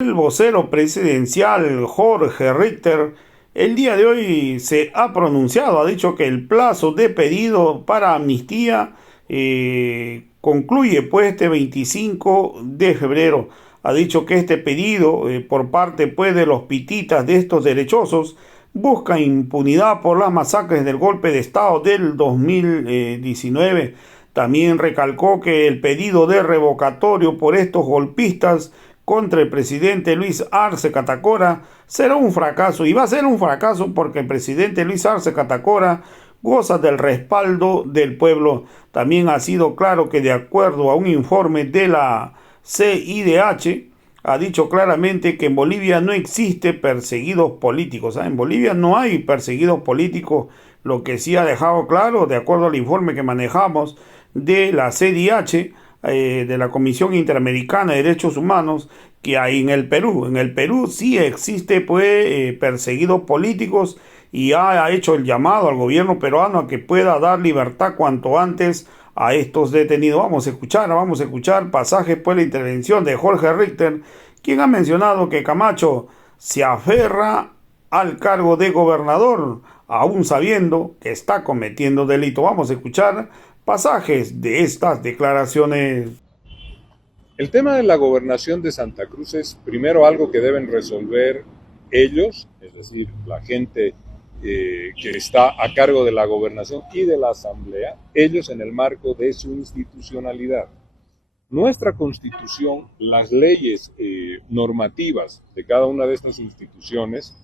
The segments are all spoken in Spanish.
El vocero presidencial Jorge Richter el día de hoy se ha pronunciado, ha dicho que el plazo de pedido para amnistía concluye pues este 25 de febrero. Ha dicho que este pedido por parte pues de los pititas de estos derechosos busca impunidad por las masacres del golpe de Estado del 2019. También recalcó que el pedido de revocatorio por estos golpistas contra el presidente Luis Arce Catacora será un fracaso, y va a ser un fracaso porque el presidente Luis Arce Catacora goza del respaldo del pueblo. También ha sido claro que de acuerdo a un informe de la CIDH, ha dicho claramente que en Bolivia no existe perseguidos políticos. En Bolivia no hay perseguidos políticos, lo que sí ha dejado claro, de acuerdo al informe que manejamos de la CIDH, de la Comisión Interamericana de Derechos Humanos, que hay en el Perú. En el Perú sí existe pues perseguidos políticos, y ha hecho el llamado al gobierno peruano a que pueda dar libertad cuanto antes a estos detenidos. Vamos a escuchar pasajes pues la intervención de Jorge Richter, quien ha mencionado que Camacho se aferra al cargo de gobernador, aún sabiendo que está cometiendo delito. Vamos a escuchar pasajes de estas declaraciones. El tema de la gobernación de Santa Cruz es primero algo que deben resolver ellos, es decir, la gente que está a cargo de la gobernación y de la asamblea, ellos en el marco de su institucionalidad. Nuestra constitución, las leyes normativas de cada una de estas instituciones,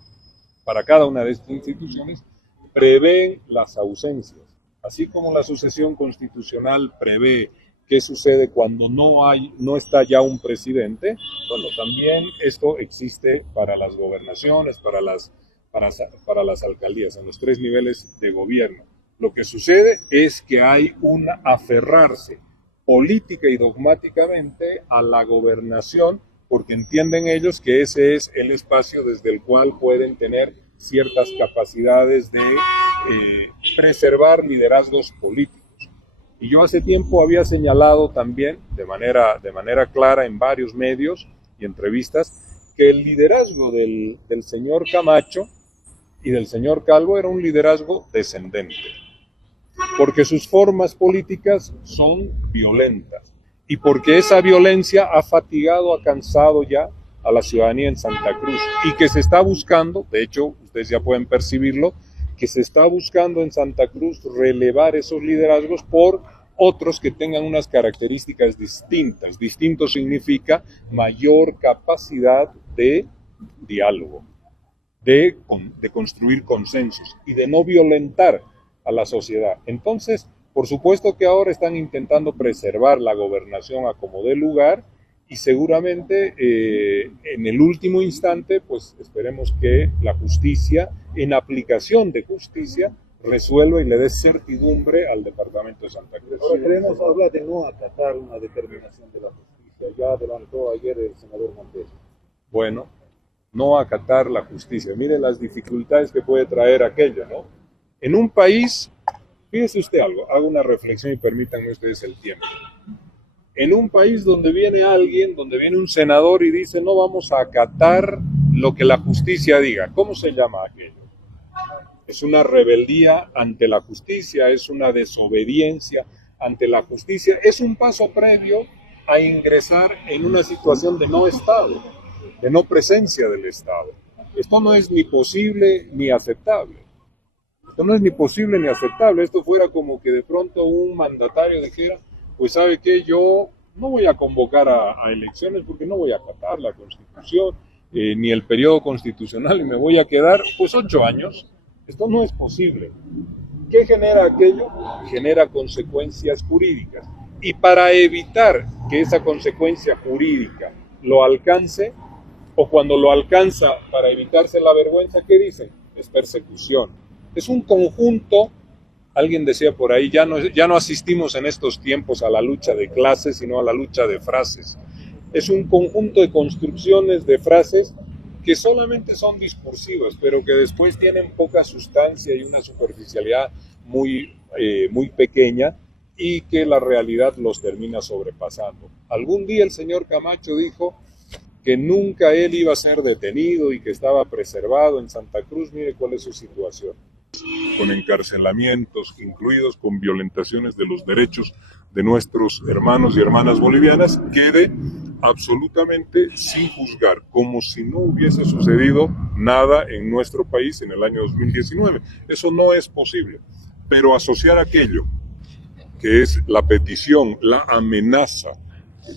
para cada una de estas instituciones, prevén las ausencias, así como la sucesión constitucional prevé qué sucede cuando no está ya un presidente. Bueno, también esto existe para las gobernaciones, para las alcaldías, en los tres niveles de gobierno. Lo que sucede es que hay un aferrarse política y dogmáticamente a la gobernación, porque entienden ellos que ese es el espacio desde el cual pueden tener ciertas capacidades de preservar liderazgos políticos. Y yo hace tiempo había señalado también, de manera clara en varios medios y entrevistas, que el liderazgo del señor Camacho y del señor Calvo era un liderazgo descendente, porque sus formas políticas son violentas y porque esa violencia ha fatigado, ha cansado ya a la ciudadanía en Santa Cruz, y que se está buscando, de hecho ustedes ya pueden percibirlo, que se está buscando en Santa Cruz relevar esos liderazgos por otros que tengan unas características distintas. Distinto significa mayor capacidad de diálogo, de construir consensos y de no violentar a la sociedad. Entonces, por supuesto que ahora están intentando preservar la gobernación a como dé lugar, y seguramente en el último instante, pues esperemos que la justicia, en aplicación de justicia, resuelva y le dé certidumbre al departamento de Santa Cruz. Ahora queremos hablar de no acatar una determinación de la justicia. Ya adelantó ayer el senador Montes. Bueno, no acatar la justicia. Mire las dificultades que puede traer aquello, ¿no? En un país, fíjese usted algo, hago una reflexión y permítanme ustedes el tiempo. En un país donde viene alguien, donde viene un senador y dice no vamos a acatar lo que la justicia diga, ¿cómo se llama aquello? Es una rebeldía ante la justicia, es una desobediencia ante la justicia, es un paso previo a ingresar en una situación de no Estado, de no presencia del Estado. Esto no es ni posible ni aceptable. Esto no es ni posible ni aceptable. Esto fuera como que de pronto un mandatario dijera, pues sabe que yo no voy a convocar a elecciones porque no voy a acatar la Constitución, ni el periodo constitucional, y me voy a quedar pues 8 años. Esto no es posible. ¿Qué genera aquello? Genera consecuencias jurídicas. Y para evitar que esa consecuencia jurídica lo alcance, o cuando lo alcanza para evitarse la vergüenza, ¿qué dicen? Es persecución. Es un conjunto. Alguien decía por ahí, ya no asistimos en estos tiempos a la lucha de clases, sino a la lucha de frases. Es un conjunto de construcciones de frases que solamente son discursivas, pero que después tienen poca sustancia y una superficialidad muy pequeña, y que la realidad los termina sobrepasando. Algún día el señor Camacho dijo, que nunca él iba a ser detenido y que estaba preservado en Santa Cruz, mire cuál es su situación. Con encarcelamientos, incluidos con violentaciones de los derechos de nuestros hermanos y hermanas bolivianas, quede absolutamente sin juzgar, como si no hubiese sucedido nada en nuestro país en el año 2019. Eso no es posible, pero asociar aquello que es la petición, la amenaza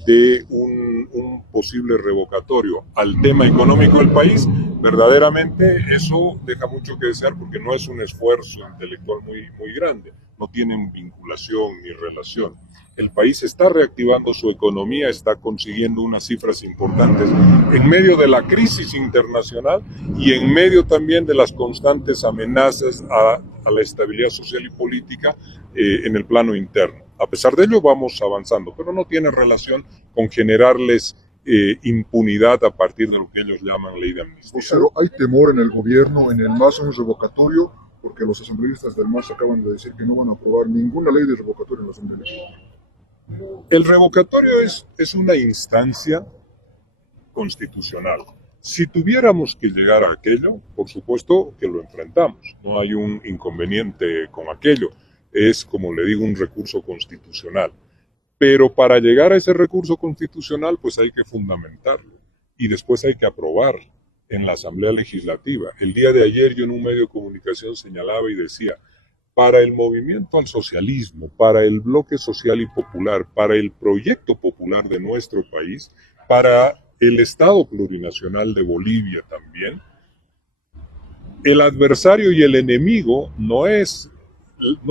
de un posible revocatorio al tema económico del país, verdaderamente eso deja mucho que desear porque no es un esfuerzo intelectual muy grande, no tienen vinculación ni relación. El país está reactivando su economía, está consiguiendo unas cifras importantes en medio de la crisis internacional y en medio también de las constantes amenazas a la estabilidad social y política en el plano interno. A pesar de ello vamos avanzando, pero no tiene relación con generarles impunidad a partir de lo que ellos llaman ley de amnistía. Vocero, ¿hay temor en el gobierno en el MAS a un revocatorio? Porque los asambleístas del MAS acaban de decir que no van a aprobar ninguna ley de revocatorio en la Asamblea Legislativa. El revocatorio es una instancia constitucional. Si tuviéramos que llegar a aquello, por supuesto que lo enfrentamos. No hay un inconveniente con aquello. Es, como le digo, un recurso constitucional. Pero para llegar a ese recurso constitucional, pues hay que fundamentarlo. Y después hay que aprobarlo en la Asamblea Legislativa. El día de ayer yo en un medio de comunicación señalaba y decía, para el movimiento al socialismo, para el bloque social y popular, para el proyecto popular de nuestro país, para el Estado plurinacional de Bolivia también, el adversario y el enemigo no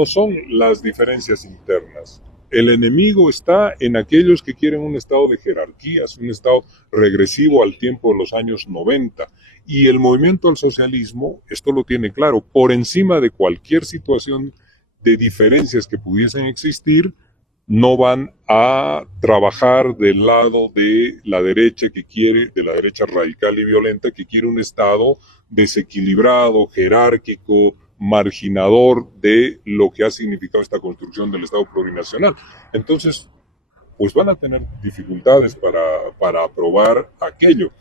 son las diferencias internas. El enemigo está en aquellos que quieren un estado de jerarquías, un estado regresivo al tiempo de los años 90. Y el movimiento al socialismo, esto lo tiene claro, por encima de cualquier situación de diferencias que pudiesen existir, no van a trabajar del lado de la derecha de la derecha radical y violenta, que quiere un estado desequilibrado, jerárquico, marginador de lo que ha significado esta construcción del Estado plurinacional. Entonces, pues van a tener dificultades para aprobar aquello,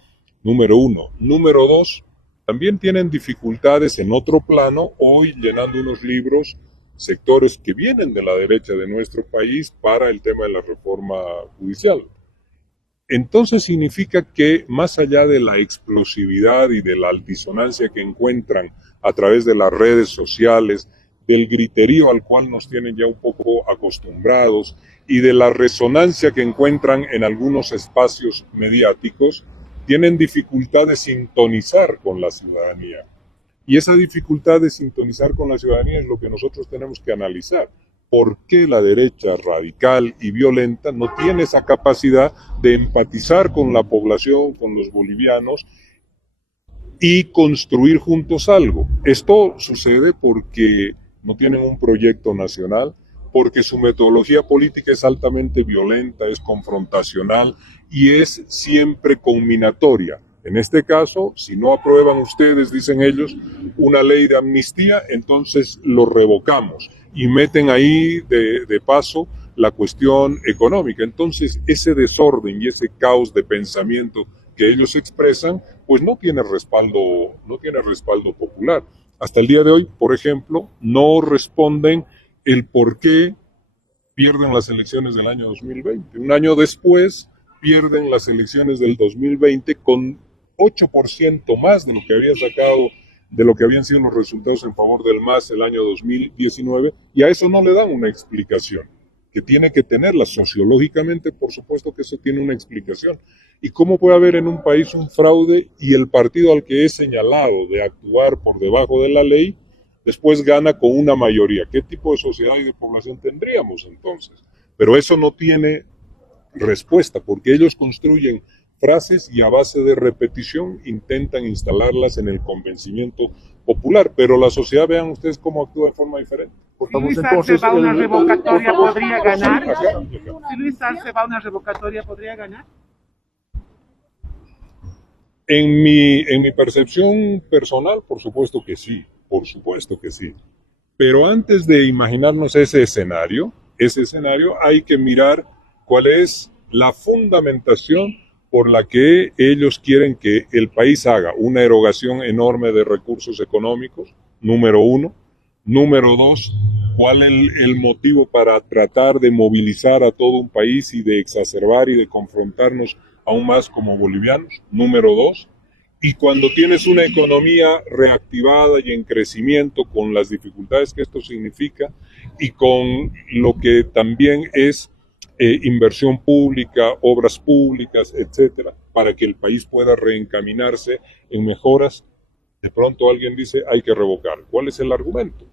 número uno. Número dos, también tienen dificultades en otro plano, hoy llenando unos libros, sectores que vienen de la derecha de nuestro país para el tema de la reforma judicial. Entonces significa que más allá de la explosividad y de la altisonancia que encuentran a través de las redes sociales, del griterío al cual nos tienen ya un poco acostumbrados y de la resonancia que encuentran en algunos espacios mediáticos, tienen dificultad de sintonizar con la ciudadanía. Y esa dificultad de sintonizar con la ciudadanía es lo que nosotros tenemos que analizar. ¿Por qué la derecha radical y violenta no tiene esa capacidad de empatizar con la población, con los bolivianos y construir juntos algo? Esto sucede porque no tienen un proyecto nacional, porque su metodología política es altamente violenta, es confrontacional y es siempre conminatoria. En este caso, si no aprueban ustedes, dicen ellos, una ley de amnistía, entonces lo revocamos y meten ahí de paso la cuestión económica. Entonces, ese desorden y ese caos de pensamiento que ellos expresan, pues no tiene respaldo popular. Hasta el día de hoy, por ejemplo, no responden el por qué pierden las elecciones del año 2020. Un año después, pierden las elecciones del 2020 con 8% más de lo que había sacado, de lo que habían sido los resultados en favor del MAS el año 2019, y a eso no le dan una explicación, que tiene que tenerla sociológicamente, por supuesto que eso tiene una explicación. ¿Y cómo puede haber en un país un fraude y el partido al que es señalado de actuar por debajo de la ley, después gana con una mayoría? ¿Qué tipo de sociedad y de población tendríamos entonces? Pero eso no tiene respuesta, porque ellos construyen frases y a base de repetición intentan instalarlas en el convencimiento popular, pero la sociedad, vean ustedes cómo actúa de forma diferente. Si Luis Arce va a una revocatoria, ¿podría ganar? Si Luis Arce va a una revocatoria, ¿podría ganar? En mi percepción personal, por supuesto que sí, Pero antes de imaginarnos ese escenario hay que mirar cuál es la fundamentación por la que ellos quieren que el país haga una erogación enorme de recursos económicos, número uno. Número dos, ¿cuál es el motivo para tratar de movilizar a todo un país y de exacerbar y de confrontarnos aún más como bolivianos? Número dos, y cuando tienes una economía reactivada y en crecimiento con las dificultades que esto significa y con lo que también es inversión pública, obras públicas, etcétera, para que el país pueda reencaminarse en mejoras, de pronto alguien dice hay que revocar. ¿Cuál es el argumento?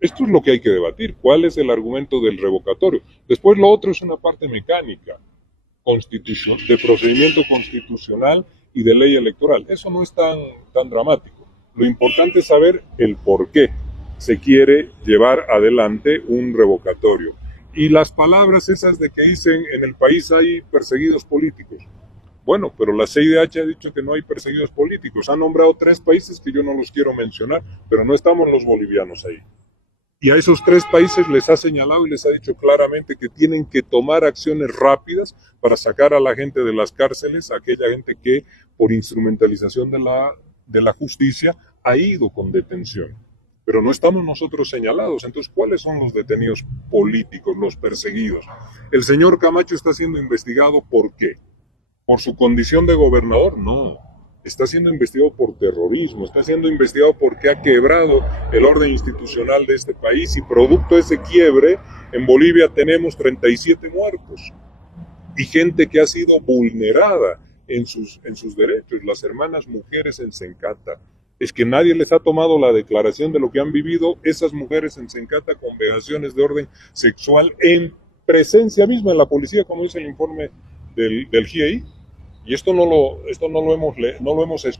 Esto es lo que hay que debatir. ¿Cuál es el argumento del revocatorio? Después lo otro es una parte mecánica, de procedimiento constitucional y de ley electoral. Eso no es tan dramático. Lo importante es saber el por qué se quiere llevar adelante un revocatorio. Y las palabras esas de que dicen en el país hay perseguidos políticos. Bueno, pero la CIDH ha dicho que no hay perseguidos políticos. Ha nombrado 3 países que yo no los quiero mencionar, pero no estamos los bolivianos ahí. Y a esos 3 países les ha señalado y les ha dicho claramente que tienen que tomar acciones rápidas para sacar a la gente de las cárceles, a aquella gente que por instrumentalización de la justicia ha ido con detención. Pero no estamos nosotros señalados. Entonces, ¿cuáles son los detenidos políticos, los perseguidos? El señor Camacho está siendo investigado ¿por qué? ¿Por su condición de gobernador? No. Está siendo investigado por terrorismo, está siendo investigado porque ha quebrado el orden institucional de este país y producto de ese quiebre, en Bolivia tenemos 37 muertos y gente que ha sido vulnerada en sus derechos. Las hermanas mujeres en Sencata, es que nadie les ha tomado la declaración de lo que han vivido esas mujeres en Sencata con vejaciones de orden sexual en presencia misma en la policía, como dice el informe del GIEI. Y esto no lo hemos escuchado